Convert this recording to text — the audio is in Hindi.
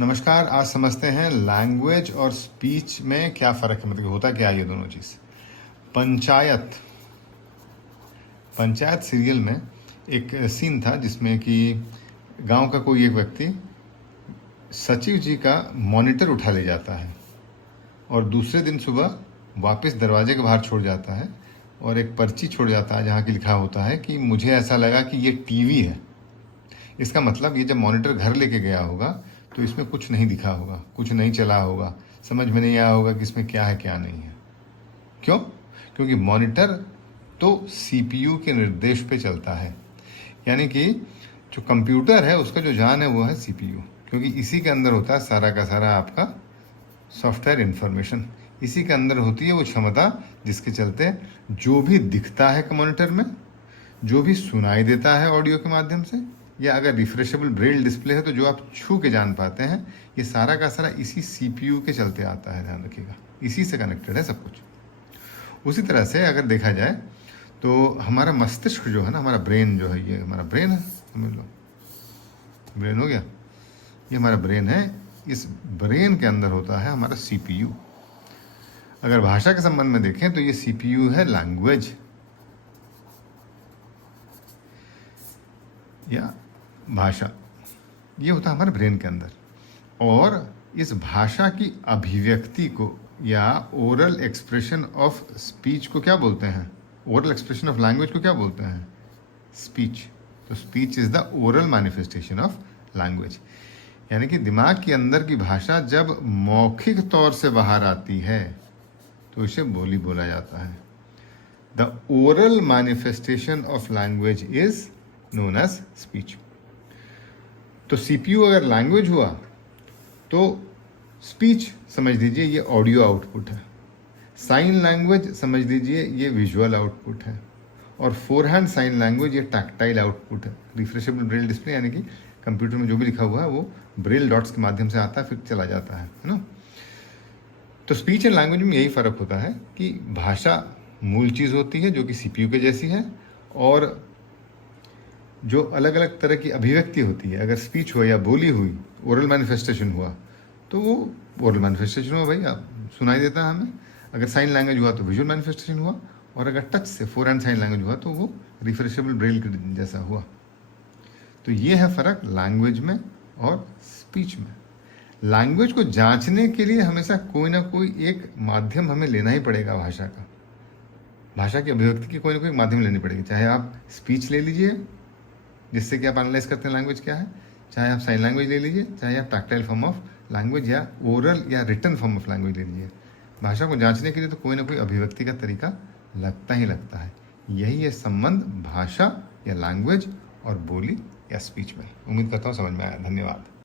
नमस्कार। आज समझते हैं लैंग्वेज और स्पीच में क्या फ़र्क है, मतलब होता क्या है ये दोनों चीज़। पंचायत पंचायत सीरियल में एक सीन था जिसमें कि गांव का कोई एक व्यक्ति सचिव जी का मॉनिटर उठा ले जाता है और दूसरे दिन सुबह वापस दरवाजे के बाहर छोड़ जाता है और एक पर्ची छोड़ जाता है जहाँ की लिखा होता है कि मुझे ऐसा लगा कि ये टीवी है। इसका मतलब ये जब मॉनिटर घर लेके गया होगा तो इसमें कुछ नहीं दिखा होगा, कुछ नहीं चला होगा, समझ में नहीं आया होगा कि इसमें क्या है क्या नहीं है। क्यों? क्योंकि मॉनिटर तो सीपीयू के निर्देश पे चलता है, यानी कि जो कंप्यूटर है उसका जो जान है वो है सीपीयू, क्योंकि इसी के अंदर होता है सारा का सारा आपका सॉफ्टवेयर इंफॉर्मेशन। इसी के अंदर होती है वो क्षमता जिसके चलते जो भी दिखता है मॉनिटर में, जो भी सुनाई देता है ऑडियो के माध्यम से, या अगर रिफ्रेशेबल ब्रेल डिस्प्ले है तो जो आप छू के जान पाते हैं, ये सारा का सारा इसी सीपीयू के चलते आता है। ध्यान रखिएगा, इसी से कनेक्टेड है सब कुछ। उसी तरह से अगर देखा जाए तो हमारा मस्तिष्क जो है ना, हमारा ब्रेन जो है, ये हमारा ब्रेन है, समझ लो ब्रेन हो गया, ये हमारा ब्रेन है। इस ब्रेन के अंदर होता है हमारा सीपीयू। अगर भाषा के संबंध में देखें तो ये सीपीयू है लैंग्वेज या भाषा, ये होता है हमारे ब्रेन के अंदर। और इस भाषा की अभिव्यक्ति को या ओरल एक्सप्रेशन ऑफ स्पीच को क्या बोलते हैं? ओरल एक्सप्रेशन ऑफ लैंग्वेज को क्या बोलते हैं? स्पीच। तो speech is the oral manifestation of language, यानी कि दिमाग के अंदर की भाषा जब मौखिक तौर से बाहर आती है तो इसे बोली बोला जाता है। The oral manifestation of language is known as speech. तो सीपीयू अगर लैंग्वेज हुआ तो स्पीच समझ लीजिए ये ऑडियो आउटपुट है, साइन लैंग्वेज समझ लीजिए ये विजुअल आउटपुट है, और फोरहैंड साइन लैंग्वेज ये टैक्टाइल आउटपुट है। रिफ्रेशेबल ब्रेल डिस्प्ले यानी कि कंप्यूटर में जो भी लिखा हुआ है वो ब्रेल डॉट्स के माध्यम से आता है, फिर चला जाता है ना। तो स्पीच एंड लैंग्वेज में यही फ़र्क होता है कि भाषा मूल चीज़ होती है जो कि सीपीयू के जैसी है, और जो अलग अलग तरह की अभिव्यक्ति होती है, अगर स्पीच हुआ या बोली हुई, ओरल मैनिफेस्टेशन हुआ तो वो ओरल मैनिफेस्टेशन हुआ भाई, आप सुनाई देता है हमें। अगर साइन लैंग्वेज हुआ तो विजुअल मैनिफेस्टेशन हुआ, और अगर टच से फोर हैंड साइन लैंग्वेज हुआ तो वो रिफ्रेशेबल ब्रेल के जैसा हुआ। तो ये है फ़र्क लैंग्वेज में और स्पीच में। लैंग्वेज को जांचने के लिए हमेशा कोई ना कोई एक माध्यम हमें लेना ही पड़ेगा। भाषा का, भाषा की अभिव्यक्ति की कोई ना कोई माध्यम लेनी पड़ेगी। चाहे आप स्पीच ले लीजिए जिससे कि आप एनालाइज करते हैं लैंग्वेज क्या है, चाहे आप साइन लैंग्वेज ले लीजिए, चाहे आप टैक्टाइल फॉर्म ऑफ लैंग्वेज या ओरल या रिटन फॉर्म ऑफ लैंग्वेज ले लीजिए। भाषा को जांचने के लिए तो कोई ना कोई अभिव्यक्ति का तरीका लगता ही लगता है। यही है संबंध भाषा या लैंग्वेज और बोली या स्पीच में। उम्मीद करता हूँ समझ में आया। धन्यवाद।